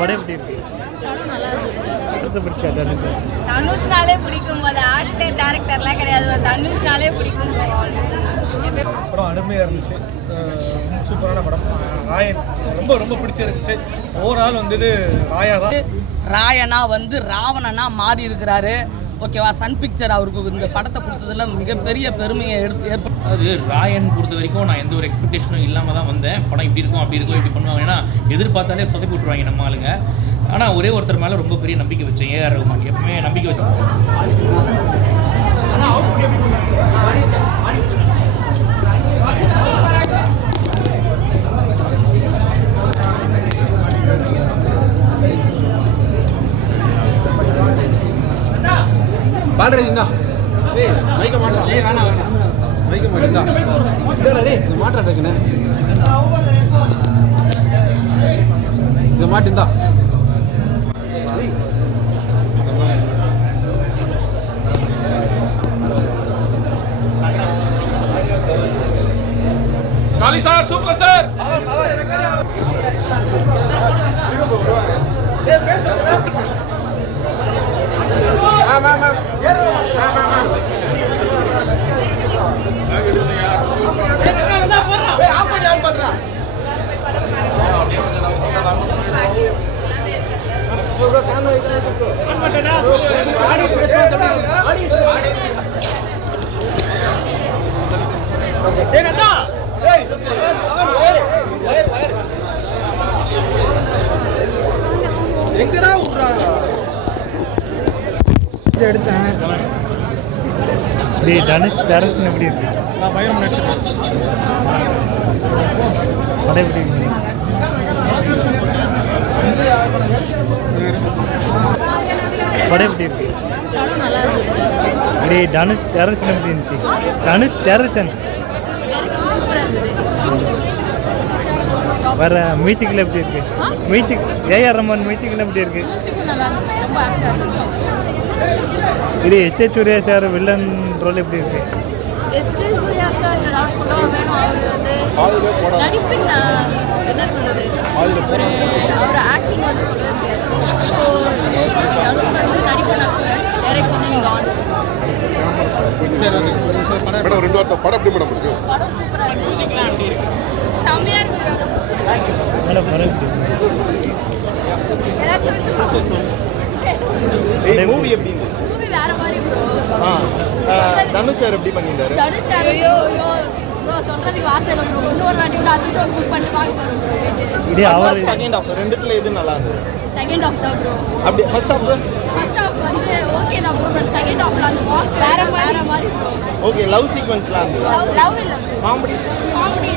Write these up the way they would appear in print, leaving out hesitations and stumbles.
படம் எப்படி இருக்கு? தனுஷ்னாலே பிடிக்கும். அது ஆக்டர் டேரக்டர்லாம் கிடையாது, தனுஷ்னாலே பிடிக்கும். படம் அருமையாக இருந்துச்சு, சூப்பரான படம். ராயன் ரொம்ப ரொம்ப பிடிச்சிருந்துச்சு. ஓவரால் வந்துட்டு ராயனா வந்து ராவணனா மாறி இருக்கிறாரு. ஓகேவா, சன் பிக்சர் அவருக்கு இந்த படத்தை கொடுத்ததுல மிகப்பெரிய பெருமையை ஏற்படும். அது ராயன் பொறுத்த வரைக்கும் நான் எந்த ஒரு எக்ஸ்பெக்டேஷனும் இல்லாமல் தான் வந்தேன். படம் இப்படி இருக்கும் அப்படி இருக்கும் இப்படி பண்ணுவாங்க, ஏன்னா எதிர்பார்த்தாலே சொதப்பி விட்ருவாங்க நம்ம ஆளுங்க. ஆனால் ஒரே ஒருத்தர் மேலே ரொம்ப பெரிய நம்பிக்கை வச்சேன், ஏஆர் ரகுமான். எப்பவுமே நம்பிக்கை வச்சேன். பாடுறது தான் மைக்க மாட்டா வேணாம் மைக்க மாட்டேன் மாட்டாட்டுக்குண்ணே இந்த மாட்டின் தான் காளி சார், சூப்பர் சார். எங்கடா எடுத்தேன். தனுஷ் டேரக்ஷன் எப்படி இருக்கு? நான் பயங்கரம் நடிச்சிருக்கேன். படம் எப்படி இருக்கு? படம் எப்படி இருக்கு? தனுஷ் டேரக்ஷன் எப்படி இருந்துச்சு? தனுஷ் டேரக்ஷன் வேற மியூசிக்கில் எப்படி இருக்கு? மியூசிக் ஏஆர் ரஹ்மான் மியூசிக்கில் எப்படி இருக்கு? இது S A. Suriya sir villain role எப்படி இருக்கு? எஸ்.ஏ. சூர்யா சார் அவர் நடிப்பின் என்ன சொல்றது, அவர் ஆக்டிங் வந்து சொல்ல முடியாது. தனுஷ் வந்து நடிப்பின் அசுரன், டைரக்ஷன் கான். படம் ரெண்டு வார்த்தை படம் எப்படி மேடம் இருக்கு? படம் சூப்பராக இருக்கு, செம்மையாக இருக்குது. மூவி எப்படி இருந்தது? மூவி வேற மாதிரி ப்ரோ. தனுஷ் சார் எப்படி பண்ணியிருந்தாரு? தனுஷ் சார் ஐயோ ப்ரோ சொல்றதுக்கு வார்த்தை இல்லை ப்ரோ. இன்னொரு வாட்டி கூட அது ஷோ புக் பண்ணிட்டு பார்க்க போகிறோம் ப்ரோ. செகண்ட் ஹாஃப் ரெண்டுத்துல எது நல்லா இருந்தது? செகண்ட் ஹாஃப் தான் ப்ரோ. அப்படி ஃபர்ஸ்ட் ஹாஃப் வந்து ஓகே தான் ப்ரோ, பட் செகண்ட் ஹாஃப்ல அந்த வாக் வேற மாதிரி ப்ரோ. ஓகே, லவ் சீக்வென்ஸ்லாம் இருந்தது? லவ் இல்ல, comedy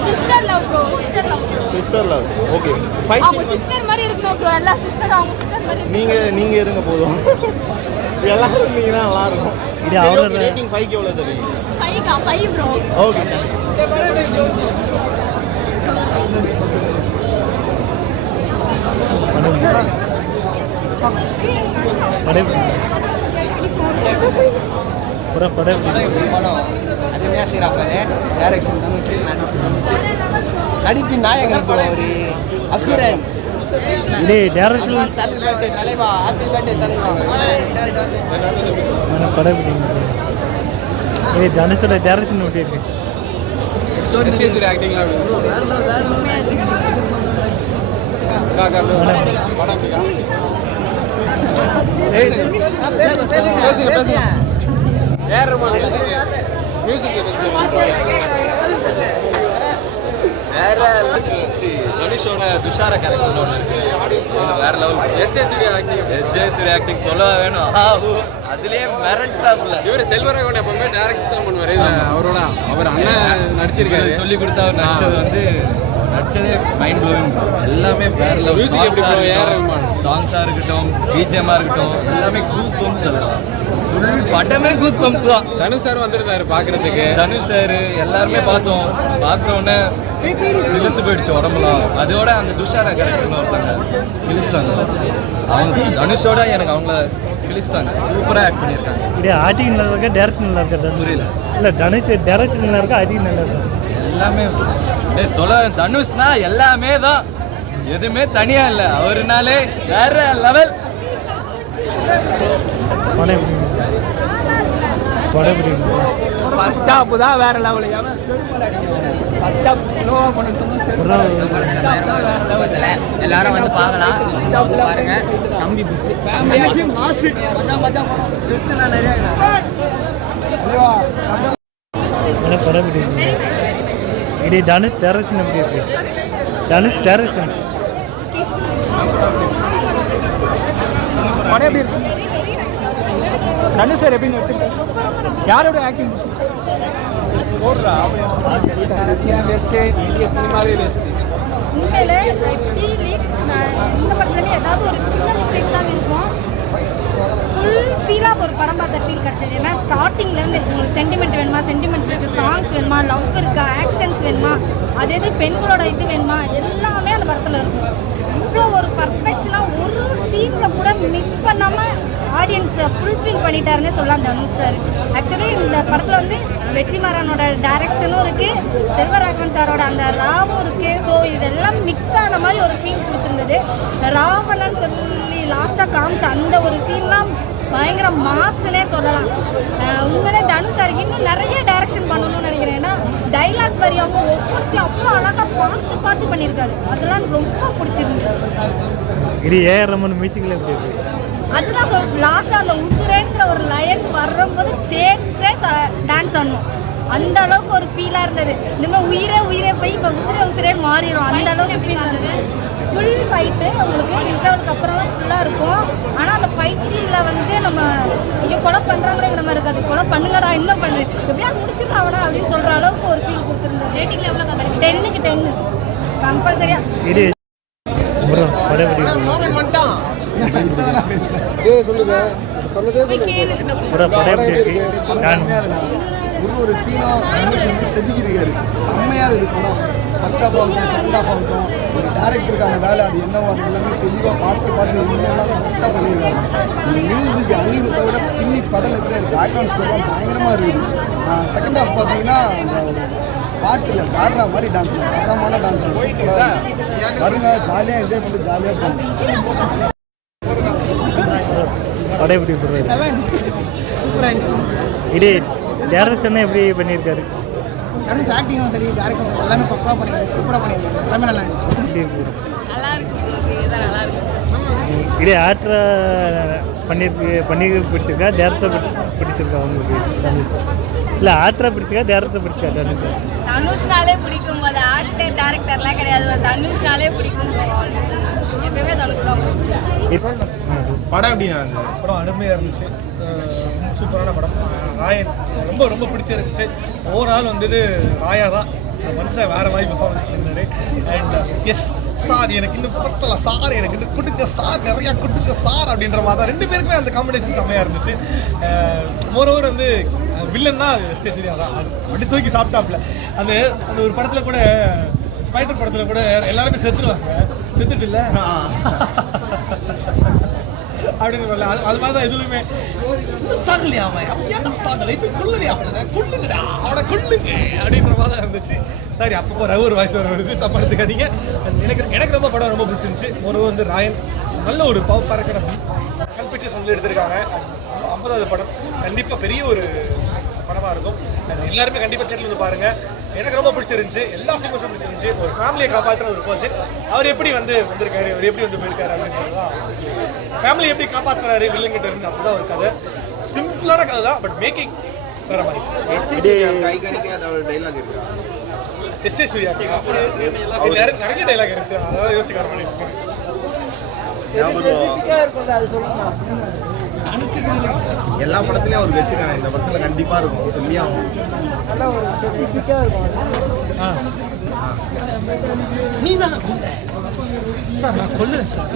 sister love bro. Sister love. Okay, fight அவங்க சிஸ்டர் மாதிரி இருக்கணும் ப்ரோ. எல்லா சிஸ்டர் அவங்க சிஸ்டர் மாதிரி. நீங்க இருங்க போதும். எல்லாரும் இருந்தீங்கன்னா நல்லா இருக்கும். இது அவரோட ரேட்டிங் 5க்கு எவ்வளவு தருவீங்க? 5 ப்ரோ. Okay, thank you. படம் அருமையாக செய்கிறாப்பாரு. டைரக்ஷன் தனுஷ், நடிப்பின் நாயகன் ப்ரோ. ஒரு அசுரன். இதே டேரக்டர் ஹாப்பி பர்த்டே தலைவா, ஹாப்பி பர்த்டே தலைவா. படம் எப்படி இது தனுஷோட டேரக்ஷன் எப்படி இருக்கு? தனுஷோட துஷார கேரக்டர் ஒன்று இருக்கு, வேற லெவல். எஸ்.ஜே. சூர்யா ஆக்டிங் சொல்லவா வேணும், அதுலயே மிரட்டாப்ல. இவர் செல்வராகவன் எப்பவுமே டைரக்ட் தான் பண்ணுவாரு. அவர் அண்ணன் நடிச்சிருக்காரு, சொல்லி கொடுத்தா அவர் நடிச்சதே மைண்ட் ப்ளோவிங். எல்லாமே வேற லெவல். சாங்ஸாக இருக்கட்டும், பிஜிஎம்மாக இருக்கட்டும், எல்லாமே கூஸ் பம்ப்ஸ் தான். ஃபுல் படமே கூஸ் பம்ப்ஸ் தான். தனுஷ் சார் வந்துருந்தாரு பாக்குறதுக்கு. தனுஷ் சார் எல்லாருமே பார்த்தோன்னே சிலுத்து போயிடுச்சு உடம்புலாம். அதோட அந்த துஷாரா கேரக்டர்னு ஒருத்தாங்க கிழிச்சிட்டாங்க. அவங்க தனுஷோட எனக்கு அவங்கள கிழிச்சிட்டாங்க. சூப்பராக ஆக்ட் பண்ணியிருக்காங்க. இதே ஆக்டிங் நல்லா இருக்கா, டேரக்ஷன் நல்லா இருக்கா? புரியல. இல்லை தனுஷ் டேரக்ஷன் நல்லா இருக்கா, ஆக்டிங் நல்லா இருக்கா? எல்லாமே சொல்ல தனுஷ்னா எல்லாமே தான். எதுவுமே தனியா இல்லை, அவருனாலே வேற லெவல். படம் எப்படி படம் எப்படி ஃபர்ஸ்ட் ஹாப் தான் வேற லெவல். ஏன்னா ஃபர்ஸ்ட் ஹாப் ஸ்லோவா பண்ண சொன்னா எல்லாரும் வந்து பார்க்கலாம். வந்து பாருங்க. தம்பி புஷ் மாசு மஜா மஜா படம் பெஸ்ட் நான் நிறைய படம் எப்படி இது தனுஷ் டைரக்ஷன் எப்படி இருக்கு? தனுஷ் டைரக்ஷன் படம் எப்படி இருக்கு? தனுஷ் சார் எப்படி நடிச்சிருக்காரு? யாரோட ஆக்டிங் போடுறா? பெஸ்ட்டு, இந்திய சினிமாவே பெஸ்ட்டு. உண்மையிலே இந்த படத்துலேயே ஏதாவது ஒரு சின்ன மிஸ்டேக் தான் இருக்கும். ஃபுல் ஃபீலாக ஒரு படம் பார்த்த ஃபீல் கிடச்சிது. ஏன்னா ஸ்டார்டிங்லேருந்து உங்களுக்கு சென்டிமெண்ட் வேணுமா, சென்டிமெண்ட் இருக்குது, சாங்ஸ் வேணுமா, லவ் இருக்கா, ஆக்ஷன்ஸ் வேணுமா, அது எது பெண்களோட இது வேணுமா, எல்லாமே அந்த படத்தில் இருக்கும். இவ்வளோ ஒரு பர்ஃபெக்ஷனாக ஒரு சீனில் கூட மிஸ் பண்ணாமல் ஆடியன்ஸை ஃபுல்ஃபில் பண்ணிட்டாருன்னே சொல்லலாம் தனுஷ் சார். ஆக்சுவலி இந்த படத்தில் வந்து வெற்றிமாறனோட டைரக்ஷனும் இருக்குது, செல்வராகவன் சாரோட அந்த ராவும் இருக்குது. ஸோ இதெல்லாம் மிக்ஸ் ஆன மாதிரி ஒரு ஃபீல் கொடுத்துருந்தது. ராவணன் சொல்லி லாஸ்ட்டாக காமிச்ச அந்த ஒரு சீன்லாம் பயங்கர மாசுன்னே சொல்லலாம். உண்மையிலே தனுஷ் சார் இன்னும் நிறைய டைரக்ஷன் பண்ணணும்னு நினைக்கிறேன். ஏன்னா டைலாக் வரி அவங்க ஒவ்வொருத்தையும் அவ்வளோ அழகாக பார்த்து பார்த்து பண்ணியிருக்காரு. அதெல்லாம் ரொம்ப பிடிச்சிருந்தது. இது ஏஆர் ரமன் மியூசிக்கில் எப்படி இருக்கு? அதுதான் லாஸ்ட்டாக அந்த உசுரேங்கிற ஒரு லைன் வரும்போது தேட்டரே டான்ஸ் ஆடணும். அந்த அளவுக்கு ஒரு ஃபீலாக இருந்தது. இனிமேல் உயிரே உயிரே போய் இப்போ உசுரே மாறிடும். அந்த அளவுக்கு ஃபீல் ஆகுது. ஃபுல் ஃபைட்டு உங்களுக்கு இன்டர்வலுக்கு அப்புறம்லாம் ஃபுல்லாக இருக்கும். ஆனால் அந்த ஃபைட் சீனில் வந்து நம்ம ஐயோ கொலை பண்ணுறாங்களேங்கிற மாதிரி இருக்காது. கொலை பண்ணுங்கடா, இன்னும் பண்ணு, எப்படியாவது முடிச்சுக்கிறாங்கடா அப்படின்னு சொல்கிற அளவுக்கு ஒரு ஃபீல் கொடுத்துருந்தது. ரேட்டிங்கில் எவ்வளோ? 10க்கு 10 கம்பல்சரியாக. இது படம் எப்படி ஒரு சீனும் தனுஷ் வந்து செதுக்கிருக்காரு. செம்மையாக இருக்குது படம். ஃபர்ஸ்ட் ஹாஃப் ஆகட்டும், செகண்ட் ஹாஃப் ஆகட்டும், ஒரு டேரக்டருக்கான வேலை அது என்னவோ அது எல்லாமே தெளிவாக பார்த்து இன்னும் கரெக்டாக பண்ணியிருக்காரு. இந்த மியூசிக் அனிருத்தை விட பின்னி படம் இருக்கிற பேக்ரவுண்ட் ஸ்கோர்லாம் பயங்கரமாக இருக்குது. செகண்ட் ஹாஃப் பார்த்தீங்கன்னா அந்த ஒரு பாட்டில் பாடுற மாதிரி டான்ஸ், தரமான டான்ஸ் வருங்க. ஜாலியாக என்ஜாய் பண்ணி ஜாலியாக போகணும். படம் எப்படி இது டைரக்ஷன் எப்படி பண்ணியிருக்காரு? தனுஷ் ஆக்டிங்கும் சரி, டைரக்ஷன் எல்லாமே பக்காவாக பண்ணியிருக்காரு. சூப்பராக பண்ணியிருக்காரு. எல்லாமே நல்லா எப்படி நல்லா இருக்கு. நல்லா இருக்கு. இது ஆக்டரா பண்ணி பிடிச்சிருக்கா, டேரக்டர் பிடிச்சிருக்கா உங்களுக்கு? இல்லை ஆக்டரா பிடிச்சிருக்கா, டேரக்டர் பிடிச்சிருக்கா? தனுஷ் தனுஷ்னாலே பிடிக்கும். அது ஆக்டர் டேரக்டர்லாம் கிடையாது. தனுஷ்னாலே பிடிக்கும். எப்பவுமே தனுஷ் தான் பிடிக்கும். படம் எப்படி? படம் அருமையாக இருந்துச்சு. சூப்பரான படம். ராயன் ரொம்ப ரொம்ப பிடிச்சிருந்துச்சு. ஓவரால் வந்துட்டு ராயா தான் மனுஷன் வேறு மாதிரி பர்ஃபார்மன்ஸ் பண்ணினாரு. அண்ட் எஸ் சார் எனக்கு இன்னும் பத்தலை, சார் எனக்கு இன்னும் கொடுங்க சார், நிறையா கொடுங்க சார் அப்படின்ற மாதிரி தான் ரெண்டு பேருக்குமே அந்த காம்பினேஷன் செம்மையாக இருந்துச்சு. மோரோவர் வந்து வில்லன்னா ஸ்டேஷனியாக தான் அது அப்படி தூக்கி சாப்பிட்டாப்புல. அந்த அந்த ஒரு படத்தில் கூட, ஸ்பைடர் படத்தில் கூட எல்லாருமே செத்துருவாங்க, செத்துட்டு இல்லை அப்படின்னு அது மாதிரி தான் எதுவுமே சாகலையா அவன், அப்படியாடா சாகலை, இப்போ கொள்ளுலையா அவனை, கொள்ளுங்கடா அவனை கொள்ளுங்க அப்படின்ற மாதிரி தான் இருந்துச்சு. சரி, அப்பப்போ ஒரு வாய்ஸ் வருது, தப்பா எடுத்துக்காதீங்க. எனக்கு ரொம்ப படம் ரொம்ப பிடிச்சிருந்துச்சு. ஒரு வந்து ராயன் நல்ல ஒரு பறக்கிற சன் பிக்சர்ஸ் வந்து எடுத்திருக்காங்க. 50வது படம் கண்டிப்பாக பெரிய ஒரு படமாக இருக்கும். எல்லாருமே கண்டிப்பாக தேட்டரில் வந்து பாருங்கள். எனக்கு ரொம்ப பிடிச்சிருந்துச்சு. எல்லா சீக்வன்ஸும் பிடிச்சிருந்துச்சு. ஒரு ஃபேமிலியை காப்பாற்றுற ஒரு பர்சன், அவர் எப்படி வந்து வந்திருக்காரு, அவர் எப்படி வந்து போயிருக்காரு அப்படின்றது தான். ஃபேமிலி எப்படி காப்பாற்றுறாரு வில்லங்கிட்ட இருந்து, அப்படிதான் ஒரு கதை. சிம்பிளான கதை தான், பட் மேக்கிங் வேற மாதிரி. டைலாக் இருக்கா? எஸ்.ஏ. சூர்யா நிறைய டைலாக் இருந்துச்சு. அதாவது யோசிக்க பண்ணிருக்கேன். எல்லா படத்துலயும் அவர் வச்சிருக்காங்க. இந்த படத்துல கண்டிப்பா இருக்கும். சொல்லியா நல்லா ஒரு ஸ்பெசிஃபிக்காக இருக்கும். நீ தானே கொல்ல சார்? நான் கொல்லல சார்.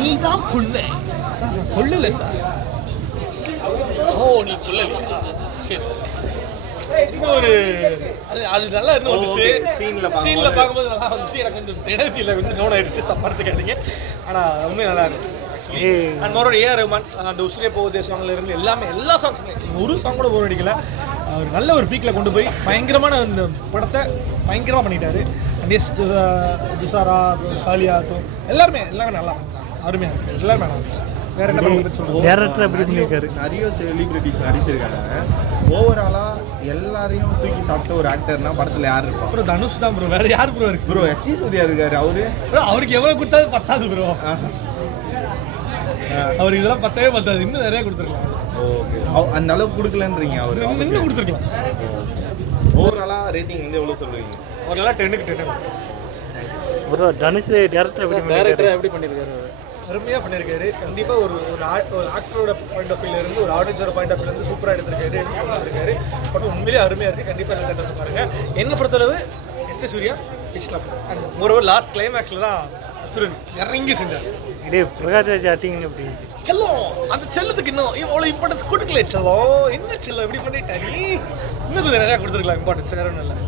நீ தான் கொல்ல சார்? நான் கொல்லல சார். ஓ, நீ கொல்லலையா? சரி, இது ஒரு அது நல்லா இருந்து வந்துச்சு. சீன்ல பார்க்கும்போது நல்லா வந்துச்சு. எனக்கு கொஞ்சம் எனர்ஜியில் வந்து நோன் ஆயிடுச்சு, தப்பா எடுத்துக்காதீங்க. ஆனால் உண்மையும் நல்லா இருந்துச்சு. அண்ட் மோரோட ஏஆர் ரஹ்மான் அந்த உசுரே போகுதே சாங்ல இருந்து எல்லாமே, எல்லா சாங்ஸுமே ஒரு சாங் கூட போர் அடிக்கல. அவர் நல்ல ஒரு பீக்கில் கொண்டு போய் பயங்கரமான அந்த படத்தை பயங்கரமாக பண்ணிட்டாரு. கணேஷ் துஷாரா காளியாகட்டும் எல்லாருமே நல்லா அருமையாக இருக்குது. எல்லாருமே நல்லா இருந்துச்சு. வேற என்ன படம் பற்றி சொல்லுங்கள்? டேரக்டர் எப்படி பண்ணியிருக்காரு? நிறைய செலிபிரிட்டிஸ் நடிச்சிருக்காங்க. ஓவராலாக எல்லாரையும் தூக்கி சாப்பிட்ட ஒரு ஆக்டர்னா படத்தில் யார் இருப்பா? ப்ரோ தனுஷ் தான் ப்ரோ. வேற யார் ப்ரோ இருக்கு? Bro SC. சூர்யா இருக்காரு. அவருக்கு எவ்வளோ கொடுத்தாது பத்தாது ப்ரோ. அவருக்கு இதெல்லாம் பத்தாது, இன்னும் நிறைய கொடுத்துருக்கலாம். ஓகே, அந்த அளவுக்கு கொடுக்கலன்றீங்க? அவர் இன்னும் கொடுத்துருக்கலாம். ஓவராலாக ரேட்டிங் வந்து எவ்வளோ சொல்லுவீங்க? அவரெல்லாம் 10க்கு 10. ப்ரோ தனுஷ் டேரக்டர் எப்படி பண்ணியிருக்காரு? அருமையாக பண்ணியிருக்காரு. கண்டிப்பாக ஒரு ஆக்டரோட பாயிண்ட் ஆஃப் வியூல இருந்து, ஒரு ஆடியன்ஸோட பாயிண்ட் ஆஃப் வியூல இருந்து சூப்பராக எடுத்திருக்காரு. படம் உண்மையிலேயே அருமையாக இருக்குது. கண்டிப்பாக எல்லாம் கண்டு பாருங்க. என்ன பொறுத்தளவு எஸ்.ஏ. சூர்யா இஷ்லாம் அண்ட் மோரோவர் லாஸ்ட் கிளைமேக்ஸில் தான் அசுரன் இறங்கி செஞ்சார். இதே பிரகாஷ் ஆக்டிங் எப்படி? செல்லம், அந்த செல்லத்துக்கு இன்னும் அவ்வளோ இம்பார்ட்டன்ஸ் கொடுக்கல. செல்லம் என்ன செல்லம் இப்படி பண்ணிட்டாரு? இன்னும் கொஞ்சம் நிறையா கொடுத்துருக்கலாம் இம்பார்ட்டன்ஸ். வேற ஒன்றும் இல்லை.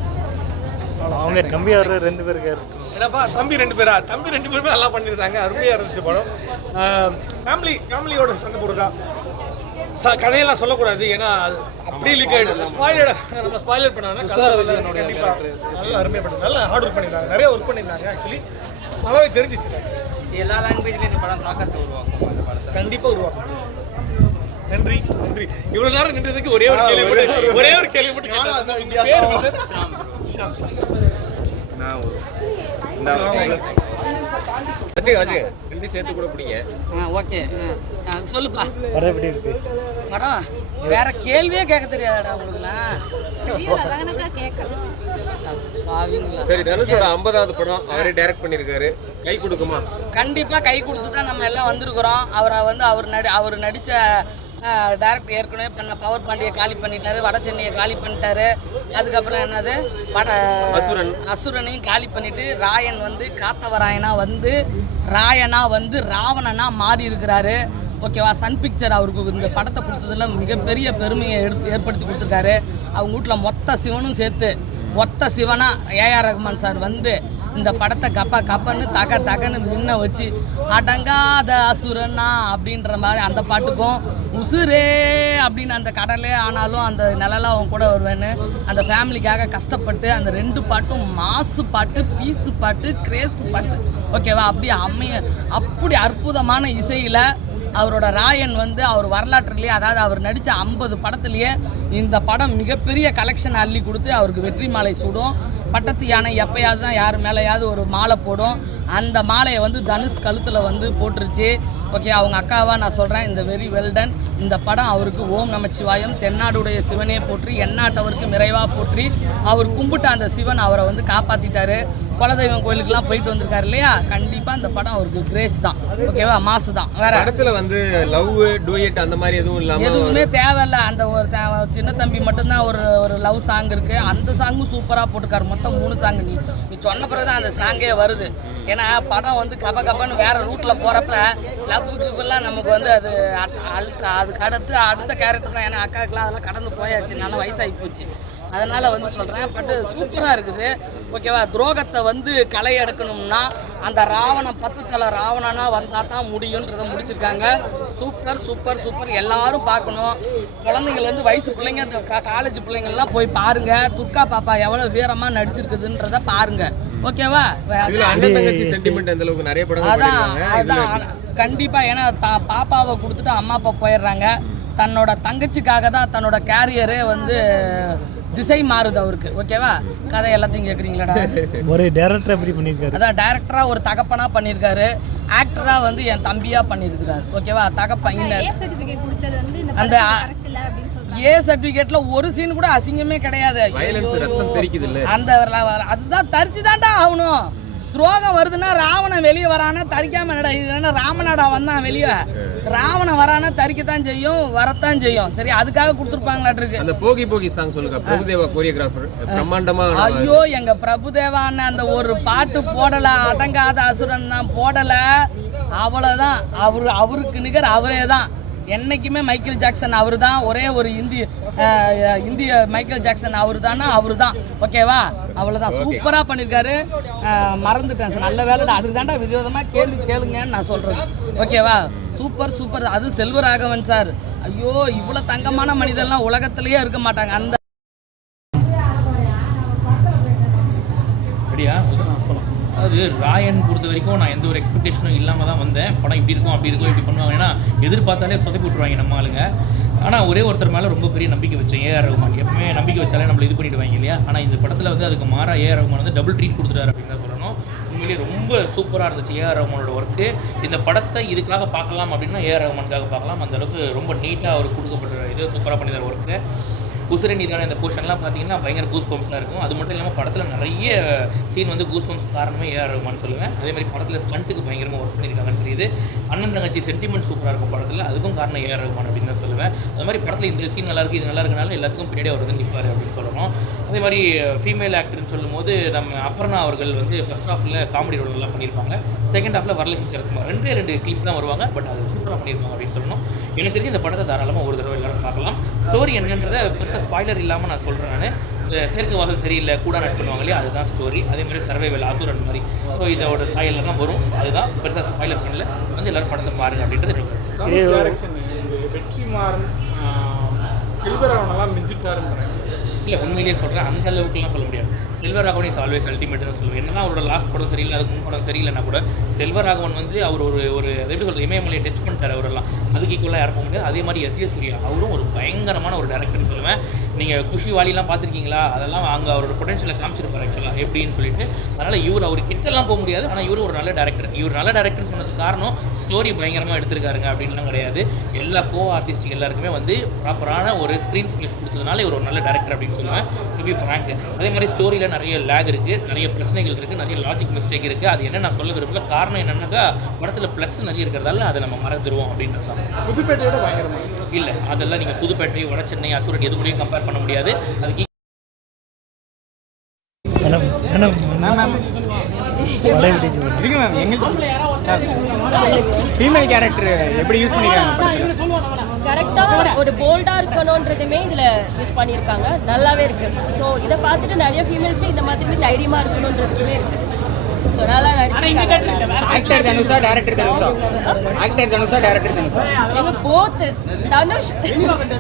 அவங்க தம்பி அவர் 2 பேருக்கு என்னப்பா தம்பி 2 பேரா? தம்பி 2 பேருமே நல்லா பண்ணியிருந்தாங்க. அருமையாக இருந்துச்சு படம். ஃபேமிலியோட சண்டை போடுறா கதையெல்லாம் சொல்லக்கூடாது, ஏன்னா அப்படியே லீக் ஆகிடும். நம்ம ஸ்பாய்லர் பண்ணாங்கன்னா கண்டிப்பாக நல்லா அருமையாக பண்ணி நல்லா ஹார்ட் ஒர்க் பண்ணியிருந்தாங்க. நிறைய ஒர்க் பண்ணியிருந்தாங்க. ஆக்சுவலி நல்லாவே தெரிஞ்சிச்சு. எல்லா லாங்குவேஜ்லையும் இந்த படம் தாக்கத்தை உருவாக்கும். அந்த படத்தை கண்டிப்பாக உருவாக்கும். நன்றி. இவ்வளவு நேரம் நின்றதுக்கு ஒரே ஒரு கேள்வி மட்டும் சேர்த்து கூட பிடிங்க. ஓகே சொல்லுப்பா. படம் எப்படி இருக்கு? படம் வேற கேள்வியே கேட்க தெரியாதா உங்களுக்குலாம்? சரி, தனுஷோட 50வது படம் அவரே டைரக்ட் பண்ணியிருக்காரு. கை கொடுக்குமா? கண்டிப்பா கை கொடுத்து தான் நம்ம எல்லாம் வந்திருக்கிறோம். அவர் நடிச்ச டைரக்டர் ஏற்கனவே பண்ண பவர் பாண்டியை காலி பண்ணிட்டாரு, வட சென்னையை காலி பண்ணிட்டாரு. அதுக்கப்புறம் என்னது அசுரனையும் காலி பண்ணிட்டு ராயன் வந்து காத்தவராயனா வந்து ராவணனா மாறி இருக்கிறாரு. ஓகேவா? சன் பிக்சர் அவருக்கு இந்த படத்தை கொடுத்ததுல மிகப்பெரிய பெருமையை ஏற்படுத்தி கொடுத்துருக்காரு. அவங்க வீட்டில் மொத்த சிவனும் சேர்த்து ஒத்த சிவனா ஏஆர் ரஹ்மான் சார் வந்து இந்த படத்தை கப்பன்னு தகன்னு முன்ன வச்சு அடங்காத அசுரனா அப்படின்ற மாதிரி அந்த பாட்டுக்கும் உசுரே அப்படின்னு அந்த கடலே ஆனாலும் அந்த நிழலாம் அவன் கூட வருவேன்னு அந்த ஃபேமிலிக்காக கஷ்டப்பட்டு அந்த 2 பாட்டும் மாசு பாட்டு, பீஸு பாட்டு, கிரேஸு பாட்டு. ஓகேவா? அப்படி அற்புதமான இசையில் அவரோட ராயன் வந்து அவர் வரலாற்றுலேயே, அதாவது அவர் நடித்த 50 படத்துலேயே இந்த படம் மிகப்பெரிய கலெக்ஷன் அள்ளி கொடுத்து அவருக்கு வெற்றி மாலை சூடும். பட்டத்து யானை எப்பயாவது தான் யார் மேலேயாவது ஒரு மாலை போடும். அந்த மாலையை வந்து தனுஷ் கழுத்தில் வந்து போட்டுருச்சு. ஓகே, அவங்க அக்காவாக நான் சொல்கிறேன், இந்த வெரி வெல்டன். இந்த படம் அவருக்கு ஓம் நமச்சிவாயம், தென்னாடுடைய சிவனே போற்றி, எந்நாட்டவருக்கு நிறைவாக போற்றி. அவர் கும்பிட்ட அந்த சிவன் அவரை வந்து காப்பாற்றிட்டாரு. குலதெய்வம் கோயிலுக்குலாம் போயிட்டு வந்திருக்காரு இல்லையா? கண்டிப்பாக அந்த படம் அவருக்கு கிரேஸ் தான். ஓகேவா? மாசு தான். வேற படத்தில் வந்து லவ் டூயட் அந்த மாதிரி எதுவுமே தேவையில்ல. அந்த ஒரு சின்ன தம்பி மட்டும்தான் ஒரு லவ் சாங் இருக்கு. அந்த சாங்கும் சூப்பராக போட்டுருக்காரு. மொத்தம் 3 சாங். நீ சொன்ன பிறகுதான் அந்த சாங்கே வருது. ஏன்னா படம் வந்து கபன்னு வேற ரூட்ல போறப்ப லவ்வுக்குலாம் நமக்கு வந்து அது அதுக்கு அடுத்த கேரக்டர் தான். ஏன்னா அக்காவுக்குலாம் அதெல்லாம் கடந்து போயாச்சு, நல்லா வயசாகி போச்சு. அதனால வந்து சொல்கிறேன், பட் சூப்பராக இருக்குது. ஓகேவா? துரோகத்தை வந்து களை எடுக்கணும்னா அந்த ராவணன் 10 தலை ராவணனா வந்தால் தான் முடியுன்றதை முடிச்சிருக்காங்க. சூப்பர். எல்லாரும் பார்க்கணும். குழந்தைங்கள்லேருந்து வயசு பிள்ளைங்க, காலேஜ் பிள்ளைங்கள்லாம் போய் பாருங்க. துர்கா பாப்பா எவ்வளோ வீரமாக நடிச்சிருக்குதுன்றத பாருங்க. ஓகேவா? அதான் கண்டிப்பாக. ஏன்னா பாப்பாவை கொடுத்துட்டு அம்மா அப்பா போயிடுறாங்க. தன்னோட தங்கச்சிக்காக தான் தன்னோட கேரியரே வந்து திசை மாறுது அவருக்கு. ஓகேவா? கதை எல்லாத்தையும் கேட்குறீங்களாடா? ஒரு டைரக்டர் எப்படி பண்ணியிருக்காரு? அதான் டைரக்டராக ஒரு தகப்பனா பண்ணியிருக்காரு, ஆக்டராக வந்து என் தம்பியா பண்ணியிருக்கிறாரு. ஓகேவா? தகப்பன் அந்த ஏ சர்டிஃபிகேட்ல ஒரு சீன் கூட அசிங்கமே கிடையாது. அந்த அதுதான் தரிச்சு தான்டா ஆகணும். துரோகம் வருதுன்னா ராவணன் வெளியே வரானா தரிக்காம என்னடா? இது என்ன ராமநாடா வந்தான் வெளியே? ராவணன் வரானா தரிக்கத்தான் செய்யும், வரத்தான் செய்யும். சரி, அதுக்காக கொடுத்துருப்பாங்களாட்டு. அந்த போகி சாங் சொல்லுங்க. பிரபுதேவா கோரியோகிராஃபர் பிரம்மாண்டமா. ஐயோ, எங்க பிரபுதேவா அண்ணன் அந்த ஒரு பாட்டு போடல, அடங்காத அசுரன் தான் போடல. அவ்வளவுதான். அவருக்கு நிகர் அவரே தான். என்னைக்குமே மைக்கேல் ஜாக்சன் அவர் தான். ஒரே ஒரு இந்திய மைக்கேல் ஜாக்சன் அவர் தான். ஓகேவா? அவ்வளோதான். சூப்பராக பண்ணியிருக்காரு. மறந்துட்டேன் சார், நல்ல வேலை. அதுக்கு தாண்டா விதவிதமாக கேள்வி கேளுங்கன்னு நான் சொல்கிறேன். ஓகேவா? சூப்பர். அது செல்வராகவன் சார். ஐயோ, இவ்வளோ தங்கமான மனிதெல்லாம் உலகத்திலேயே இருக்க மாட்டாங்க. அந்த ராயன் பொறுத்த வரைக்கும் நான் எந்த ஒரு எக்ஸ்பெக்டேஷனும் இல்லாமல் தான் வந்தேன். படம் இப்படி இருக்கும் அப்படி இருக்கும் இப்படி பண்ணுவாங்க, ஏன்னா எதிர்பார்த்தாலே சொதப்பி விட்ருவாங்க நம்ம ஆளுங்க. ஆனால் ஒரே ஒருத்தர் மேலே ரொம்ப பெரிய நம்பிக்கை வச்சேன், ஏஆர் ரகுமான். எப்பவுமே நம்பிக்கை வச்சாலே நம்மளை இது பண்ணிடுவாங்க இல்லையா. ஆனால் இந்த படத்தில் வந்து அதுக்கு மாறா ஏஆர் ரகுமான் வந்து டபுள் ட்ரீட் கொடுத்துட்டாரு அப்படின்னு தான் சொல்லணும். உண்மையிலேயே ரொம்ப சூப்பராக இருந்துச்சு ஏஆர் ரகுமானோட ஒர்க்கு. இந்த படத்தை இதுக்காக பார்க்கலாம் அப்படின்னா ஏஆர் ரகுமானுக்காக பார்க்கலாம். அந்த அளவுக்கு ரொம்ப நீட்டாக அவர் கொடுக்கப்பட்ட இது சூப்பராக பண்ணிடுற ஒர்க்கு. உசுரை நீதியான இந்த போர்ஷன்லாம் பார்த்தீங்கன்னா பயங்கர கூஸ் பம்ப்ஸாக இருக்கும். அது மட்டும் இல்லாமல் படத்தில் நிறைய சீன் வந்து கூஸ் பம்ப்ஸ் காரணமே ஏஆர் ரகுமான் சொல்லுவேன். அதே மாதிரி படத்தில் ஸ்டண்ட்டுக்கு பயங்கரமாக ஒர்க் பண்ணியிருக்காங்கன்னு தெரியுது. அண்ணன் தங்கச்சி சென்டிமெண்ட் சூப்பராக இருக்கும் படத்தில், அதுக்கும் காரணம் ஏஆர் ரகுமான் அப்படின்னு தான் சொல்லுவேன். அது மாதிரி படத்தில் இந்த சீன் நல்லா இருக்குது, இது நல்லா இருக்கனால எல்லாத்துக்கும் பின்னாடி அவர் வந்து நிற்பார் அப்படின்னு சொல்லணும். அதே மாதிரி ஃபீமேல் ஆக்டர்னு சொல்லும் போது நம்ம அபர்ணா அவர்கள் வந்து ஃபர்ஸ்ட் ஹாஃபில் காமெடி ரோலெல்லாம் பண்ணியிருப்பாங்க. செகண்ட் ஹாஃபில் வரலட்சுமி சரத்குமார் ரெண்டு கிளிப் தான் வருவாங்க, பட் அது சூப்பராக பண்ணியிருப்பாங்க அப்படின்னு சொல்லணும். எனக்கு தெரிஞ்சு இந்த படத்தை தாராளமாக ஒரு தடவை எல்லாரும் பார்க்கலாம். ஸ்டோரி என்னன்றதை பெருசாக ஸ்பாய்லர் இல்லாமல் நான் சொல்கிறேன். நான் இந்த சேர்க்கை வாசல் சரியில்லை கூட நட் பண்ணுவாங்க இல்லையா, அதுதான் ஸ்டோரி. அதே மாதிரி சர்வைவல் அசுரன் மாதிரி. ஸோ இதோட சாயலில் தான் வரும், அதுதான் பெருசாக ஸ்பாய்லர் பண்ணல. வந்து எல்லோரும் படத்தை பாருங்க அப்படின்றது எனக்கு டைரக்ஷன். வெற்றிமாறன் செல்வராகவனெல்லாம் மிஞ்சிட்டாருன்றேன். இல்லை உண்மையிலேயே சொல்கிறேன், அந்த அளவுக்குலாம் சொல்ல முடியாது. செல்வராகவன் இஸ் ஆல்வேஸ் அல்டிமேட் தான் சொல்லுவேன். என்னன்னா அவரோட லாஸ்ட் படம் சரியில்லை, அதுக்கு முன் படம் சரியில்லைன்னா கூட செல்வராகவன் வந்து அவர் ஒரு எப்படி சொல்கிறது, இமயமலையை டச் பண்ணிட்டார் அவரெல்லாம். அதுக்கு ஈக்குவலாக யாரும் போக முடியாது. அதே மாதிரி எஸ்ஜே சூர்யா அவரும் ஒரு பயங்கரமான ஒரு டேரக்டர்னு சொல்லுவேன். நீங்கள் குஷி வாலிலாம் பார்த்துருக்கீங்களா, அதெல்லாம் அங்கே அவரோட பொட்டன்ஷியலை காமிச்சிருப்பார் ஆக்சுவலாக எப்படின்னு சொல்லிட்டு. அதனால் அவர் கிட்டலாம் போக முடியாது. ஆனால் இவர் ஒரு நல்ல டேரக்டர். இவர் நல்ல டேரக்டர் சொன்னதுக்கு காரணம் ஸ்டோரி பயங்கரமாக எடுத்திருக்காருங்க அப்படின்லாம் கிடையாது. எல்லா ஆர்டிஸ்ட் எல்லாருக்குமே வந்து ப்ராப்பரான ஒரு ஸ்க்ரீன் ஸ்பேஸ் கொடுத்ததுனால இவர் ஒரு நல்ல டேரக்டர் அப்படின்னு சொல்லுவேன், டு பி ஃப்ராங்க். அதே மாதிரி ஸ்டோரியில் நிறைய லேக் இருக்குது, நிறைய பிரச்சனைகள் இருக்குது, நிறைய லாஜிக் மிஸ்டேக் இருக்குது. அது என்ன நான் சொல்ல விரும்பல. காரணம் என்னன்னாக்கா படத்தில் ப்ளஸ் நிறைய இருக்கிறதால அதை நம்ம மறந்துடுவோம் அப்படின்றது தான். புதுப்பேட்டையோட பயங்கரமாக இல்லை, அதெல்லாம் நீங்கள் புதுப்பேட்டை, வட சென்னை, அசுரன் எது கூடயும் கம்பேர் பண்ண முடியாது. அதுக்கு ஃபீமேல் கேரக்டர் எப்படி யூஸ் பண்ணிருக்காங்க? கரெக்டாக ஒரு போல்டாக இருக்கணுன்றதுமே இதில் யூஸ் பண்ணியிருக்காங்க, நல்லாவே இருக்குது. ஸோ இதை பார்த்துட்டு நிறைய ஃபீமேல்ஸ்மே இந்த மாதிரி தைரியமாக இருக்கணுன்றதுக்குமே இருக்குது. ஸோ நல்லா நடிச்சிருக்காங்க. ஆக்டர் தனுஷா, டைரக்டர் தனுஷா? ஆக்டர் தனுஷா, டைரக்டர் தனுஷா? எங்கள் போத்து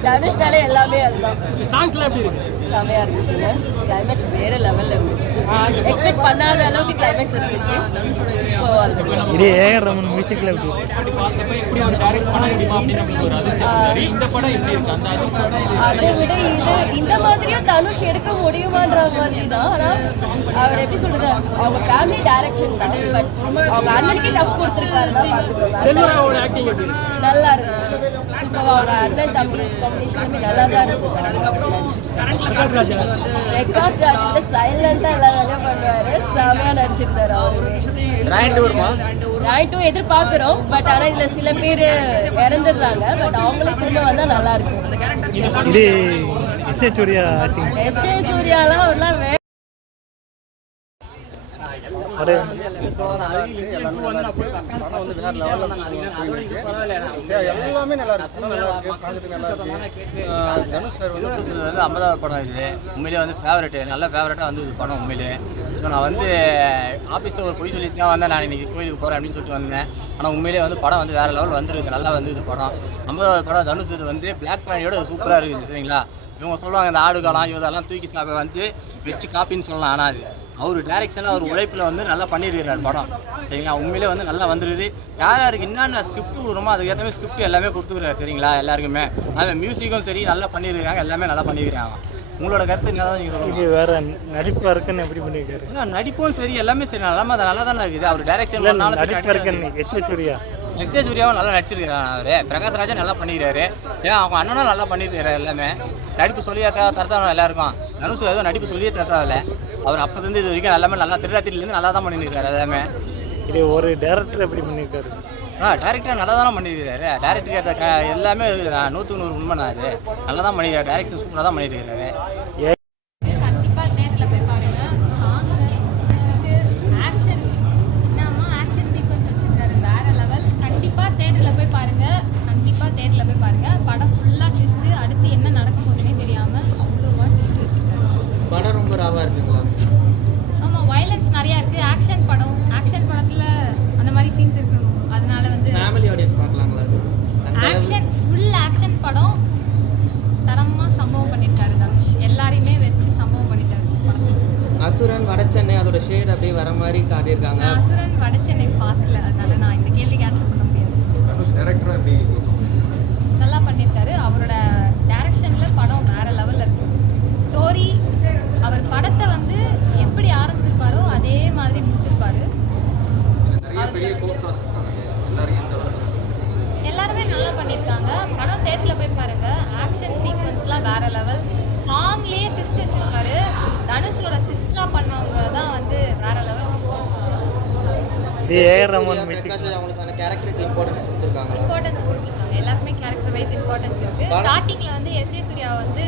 தனுஷ்னாலே எல்லாமே அதுதான். சாங்ஸ்லாம் எப்படி இருக்கு? செமையாக இருந்துச்சுங்க. கிளைமேக்ஸ் வேறு லெவலில் இருந்துச்சு. எக்ஸ்பெக்ட் பண்ணாத அளவுக்கு கிளைமேக்ஸ் இருந்துச்சு. இதே ஏஆர் ரகுமான் மியூசிக்கில் எப்படி அதை விட இந்த மாதிரியும் தனுஷ் எடுக்க முடியுமான்ற மாதிரி தான். ஆனால் அவர் எப்படி சொல்றது, அவங்க ஃபேமிலி டைரக்ஷன் தான். பட் அவங்க அண்ணனுக்கே டஃப் கொடுத்துருக்காரு தான் பார்த்துக்கோங்க. நல்லா இருந்துச்சு. இப்போ அவங்க அண்ணன் தம்பி காம்பினேஷனுமே நல்லா தான் இருந்துச்சு. பிரகாஷ் ராஜ் சைலண்டாக எல்லா வேலையும் பண்ணுவார், செமையாக நடிச்சிருந்தாரு. ராய்ட்டும் எதிர்பார்க்குறோம், பட் ஆனால் இதில் சில பேர் இறந்துடுறாங்க. பட் அவங்களே திரும்ப வந்தால் நல்லா இருக்கும். இது எஸ்ஏ சூர்யா எஸ்ஏ சூர்யாலாம் அவர்லாம் எல்லாமே நல்லா இருக்கு, நல்லா இருக்கு, பார்க்கறதுக்கு நல்லா இருக்கு. தனுஷ் சார் வந்து 50வது படம் இது. உண்மையிலேயே வந்து ஃபேவரட், நல்ல ஃபேவரட்டாக வந்து இது படம் உண்மையிலேயே. ஸோ நான் வந்து ஆஃபீஸில் ஒரு பொய் சொல்லிட்டு தான் வந்தேன், நான் இன்றைக்கி கோயிலுக்கு போகிறேன் அப்படின்னு சொல்லிட்டு வந்தேன். ஆனால் உண்மையிலேயே வந்து படம் வந்து வேறு லெவல் வந்துருக்கு, நல்லா வந்து இது படம். 50வது படம் தனுஷ் இது வந்து பிளாக் பேனியோட சூப்பராக இருக்குது சரிங்களா. இவங்க சொல்லுவாங்க இந்த ஆடு காலம் இதெல்லாம் தூக்கி சாப்பை வந்து வச்சு காப்பின்னு சொல்லலாம். ஆனால் அது அவர் டைரக்ஷனில் அவர் உழைப்பில் வந்து நல்லா பண்ணியிருக்கிறார் படம் சரிங்களா. உண்மையிலே வந்து நல்லா வந்துடுது. யாருக்கு என்னென்ன ஸ்கிரிப்ட் கொடுக்குறோமோ அதுக்கேற்ற மாதிரி ஸ்கிரிப்ட் எல்லாமே கொடுத்துக்கிறாரு சரிங்களா எல்லாருக்குமே. அது மியூசிக்கும் சரி நல்லா பண்ணியிருக்காங்க, எல்லாமே நல்லா பண்ணியிருக்காங்க. உங்களோட கருத்து என்ன தான் நீங்கள் வேற நடிப்பு இருக்குன்னு எப்படி பண்ணியிருக்காரு? நடிப்பும் சரி எல்லாமே சரி நல்லா தானே இருக்குது. அவர் டைரக்ஷன் எஸ்ஜே சூர்யாவும் நல்லா நடிச்சிருக்கிறார். அவர் பிரகாஷ் ராஜா நல்லா பண்ணிக்கிறாரு. ஏன் அவங்க அண்ணனும் நல்லா பண்ணியிருக்காரு. எல்லாமே நடிப்பு சொல்லியே தரதான் எல்லாருக்கும். தனுஷ் எதுவும் நடிப்பு சொல்லியே தரத்தாவில்ல. அவர் அப்போது இது வரைக்கும் எல்லாமே நல்லா திருடாத்திலேருந்து நல்லா தான் பண்ணியிருக்காரு. எல்லாமே இது ஒரு டேரக்டர் எப்படி பண்ணியிருக்காரு? டேரக்டர் நல்லா தானே பண்ணியிருக்காரு. டேரக்டர் எல்லாமே 100க்கு 100 உண்மை தான். அது நல்லா தான் பண்ணியிருக்காரு. டைரக்ஷன் சூப்பராக தான் பண்ணியிருக்காரு. படம் ரொம்ப ராவாக இருக்குங்களா? ஆமாம், வயலன்ஸ் நிறையா இருக்குது. ஆக்ஷன் படத்தில் அந்த மாதிரி சீன்ஸ் இருக்கணும். அதனால வந்து ஃபேமிலி ஆடியன்ஸ் பார்க்கலாங்களா? ஃபுல் ஆக்ஷன் படம் தரமாக சம்பவம் பண்ணியிருக்காரு தனுஷ். எல்லாரையுமே வச்சு சம்பவம் பண்ணிட்டாரு படத்தில். அசுரன், வட வடச்சென்னை அதோட ஷேட் அப்படியே வர மாதிரி காட்டியிருக்காங்க. நான் அசுரன் வடச்சென்னை பார்க்கல, அதனால நான் இந்த கேள்விக்கு ஆன்சர் பண்ண முடியாது. தனுஷ் டைரக்டரா எப்படி நல்லா பண்ணியிருக்காரு. அவரோட டைரக்ஷனில் படம் வேற லெவலில் இருக்கு. ஸ்டோரி அவர் படத்தை வந்து எப்படி ஆரம்பிச்சிருப்பாரோ அதே மாதிரி முடிச்சிருப்பாரு. எல்லாருமே நல்லா பண்ணியிருக்காங்க. படம் தேட்டரில் போய் பாருங்க. ஆக்ஷன் சீக்வன்ஸ்லாம் வேற லெவல். சாங்லேயே ட்விஸ்ட் வச்சிருக்காரு. தனுஷோட சிஸ்டரா பண்ணவங்க தான் வந்து வேற லெவல் அவங்களுக்கான கேரக்டருக்கு இம்பார்ட்டன்ஸ் கொடுத்துருக்காங்க. எல்லாருமே கேரக்டர் வைஸ் இம்பார்ட்டன்ஸ் இருக்கு. ஸ்டார்டிங்ல வந்து எஸ் ஏ சூர்யா வந்து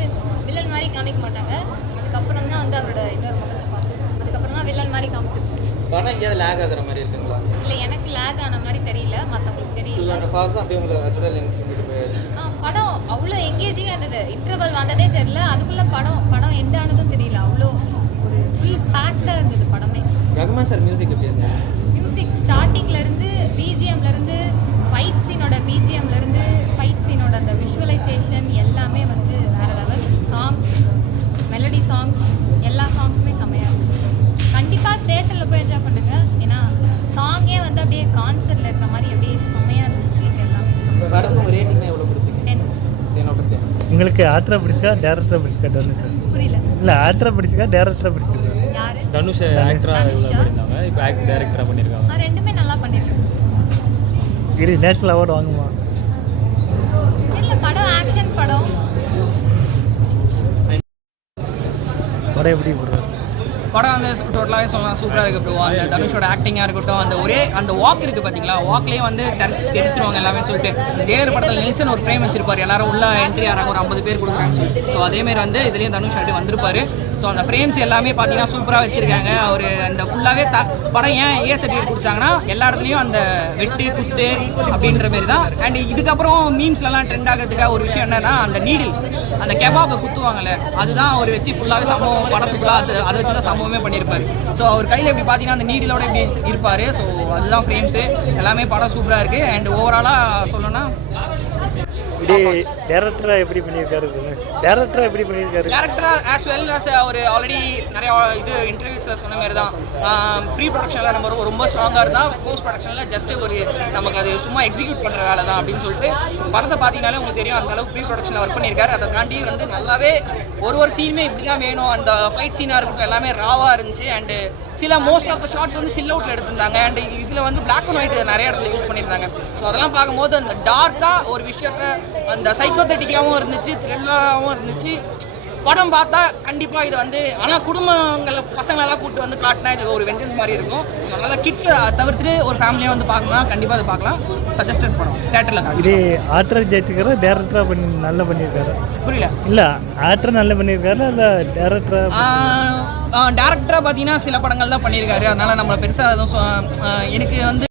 வில்லன் மாதிரி காமிக்க மாட்டாங்க. அதுக்கப்புறம் தான் வந்து அவரோட இன்னொரு முகத்தை பார்த்தோம். அதுக்கப்புறம் தான் வில்லன் மாதிரி காமிச்சிருக்கு. படம் எங்கேயாவது லேக் ஆகுற மாதிரி இருக்குங்களா? இல்லை, எனக்கு லேக் ஆன மாதிரி தெரியல, மற்றவங்களுக்கு தெரியல. அந்த ஃபாஸ்ட் அப்படியே உங்களுக்கு அதோட லெங்க் கொண்டுட்டு போயாச்சு. படம் அவ்வளோ எங்கேஜிங்காக இருந்தது. இன்டர்வல் வந்ததே தெரியல. அதுக்குள்ளே படம் எண்ட் ஆனதும் தெரியல. அவ்வளோ ஒரு ஃபுல் பேக்டாக இருந்தது படமே. ரகுமான் சார் மியூசிக் எப்படி இருந்தது? மியூசிக் ஸ்டார்டிங்லேருந்து பிஜிஎம்லேருந்து ஃபைட் சீனோட பிஜிஎம்லேருந்து ஃபைட் சீனோட அந்த விஷுவலைசேஷன் எல்லாமே வந்து வேறு லெவல். சாங்ஸ், மெலடி சாங்ஸ், எல்லா சாங்ஸுமே செம்மையாக இருக்கும். கண்டிப்பாக தேட்டரில் போய் என்ஜாய் பண்ணுங்கள். ஏன்னா சாங்கே வந்து அப்படியே கான்சர்ட்டில் இருக்க மாதிரி அப்படியே செம்மையாக இருந்துச்சு. எல்லாமே படத்துக்கு உங்கள் ரேட்டிங்னா எவ்வளோ கொடுப்பீங்க? 10 out of 10. உங்களுக்கு ஆக்டரா பிடிச்சா டேரக்டரா பிடிச்சா? தனுஷ் புரியல. இல்லை, ஆக்டரா பிடிச்சா டேரக்டரா பிடிச்சது? யாரு? தனுஷ் ஆக்டரா பண்ணியிருந்தாங்க, இப்போ டேரக்டரா பண்ணியிருக்காங்க. ரெண்டுமே நல்லா பண்ணியிருக்காங்க. இது நேஷனல் அவார்டு வாங்குமா? இல்லை, படம் ஆக்ஷன் படம். படம் எப்படி போடுறாரு? படம் வந்து டோட்டலாகவே சொல்லலாம் சூப்பராக இருக்குது ப்ரோ. அந்த தனுஷோட ஆக்டிங்காக இருக்கட்டும், அந்த வாக் இருக்குது பார்த்தீங்களா, வாக்லேயே வந்து தெரிச்சிருவாங்க எல்லாமே சொல்லிட்டு. ஜெயர் படத்தில் நெல்சன் ஒரு ஃப்ரேம் வச்சிருப்பார், எல்லாரும் உள்ள என்ட்ரி ஆகிறாங்க, ஒரு 50 பேர் கொடுக்குறாங்கன்னு சொல்லிட்டு. ஸோ அதேமாரி வந்து இதுலேயும் தனுஷ் ஆகிட்டு வந்திருப்பாரு. ஸோ அந்த ஃப்ரேம்ஸ் எல்லாமே பார்த்தீங்கன்னா சூப்பராக வச்சிருக்காங்க. அவர் அந்த ஃபுல்லாகவே படம் ஏன் ஏ சர்டிஃபிகேட் கொடுத்தாங்கன்னா எல்லா இடத்துலையும் அந்த வெட்டு குத்து அப்படின்ற மாரி தான். அண்ட் இதுக்கப்புறம் மீம்ஸ்லலாம் ட்ரெண்ட் ஆகிறதுக்காக ஒரு விஷயம் என்னன்னா, அந்த நீடில் அந்த கெபாபை குத்துவாங்கல்ல, அதுதான் அவர் வச்சு ஃபுல்லாகவே சம்பவம் படத்துக்குள்ளே அதை வச்சு தான் சம்பவமே பண்ணியிருப்பாரு. ஸோ அவர் கையில் எப்படி பார்த்தீங்கன்னா அந்த நீடிலோட இப்படி இருப்பார். ஸோ அதுதான் ஃப்ரேம்ஸு எல்லாமே. படம் சூப்பராக இருக்குது. அண்ட் ஓவராலாக சொல்லணும்னா இப்படி டேரக்டரா எப்படி பண்ணியிருக்காரு? டேரக்டரா ஆஸ் வெல் அஸ் அவர் ஆல்ரெடி நிறைய இது இன்டர்வியூஸில் சொன்ன மாதிரி தான். ப்ரீ ப்ரொடக்ஷனில் நம்ம ரொம்ப ஸ்ட்ராங்காக இருந்தால் போஸ்ட் ப்ரொடக்ஷனில் ஜஸ்ட் ஒரு நமக்கு அது சும்மா எக்ஸிக்யூட் பண்ணுற வேலை தான் அப்படின்னு சொல்லிட்டு படத்தை பார்த்தீங்கன்னாலே உங்களுக்கு தெரியும் அந்த அளவுக்கு ப்ரீ ப்ரொடக்ஷனில் ஒர்க் பண்ணியிருக்காரு. அதை தாண்டி வந்து நல்லாவே ஒரு சீனுமே இப்படி தான் வேணும். அந்த ஃபைட் சீனாக இருக்கட்டும் எல்லாமே ராவாக இருந்துச்சு. அண்டு சில மோஸ்ட் ஆஃப் த ஷார்ட்ஸ் வந்து சில் அவுட்டில் எடுத்திருந்தாங்க. அண்ட் இதில் வந்து பிளாக் அண்ட் ஒயிட் நிறைய இடத்துல யூஸ் பண்ணியிருந்தாங்க. ஸோ அதெல்லாம் பார்க்கும்போது அந்த டார்க்காக ஒரு விஷயத்த அந்த சைக்கோதெட்டிக்காகவும் இருந்துச்சு, த்ரில்லராகவும் இருந்துச்சு. படம் பார்த்தா கண்டிப்பாக இது வந்து ஆனால் குடும்பங்களை பசங்களெல்லாம் கூப்பிட்டு வந்து காட்டினா இது ஒரு வெஞ்சன்ஸ் மாதிரி இருக்கும். ஸோ அதனால் கிட்ஸை தவிர்த்துட்டு ஒரு ஃபேமிலியாக வந்து பார்க்கணும், கண்டிப்பாக அதை பார்க்கலாம். சஜஸ்டட் படம் தேட்டரில் தான். இது ஆக்டர் ஜெயிச்சுக்கிற டேரக்டரா நல்லா பண்ணியிருக்காரு? புரியல. இல்லை, ஆக்டர் நல்லா பண்ணியிருக்காரு இல்லை டேரக்டரா? டேரக்டராக பார்த்தீங்கன்னா சில படங்கள் தான் பண்ணியிருக்காரு. அதனால் நம்ம பெருசாக எதுவும் எனக்கு வந்து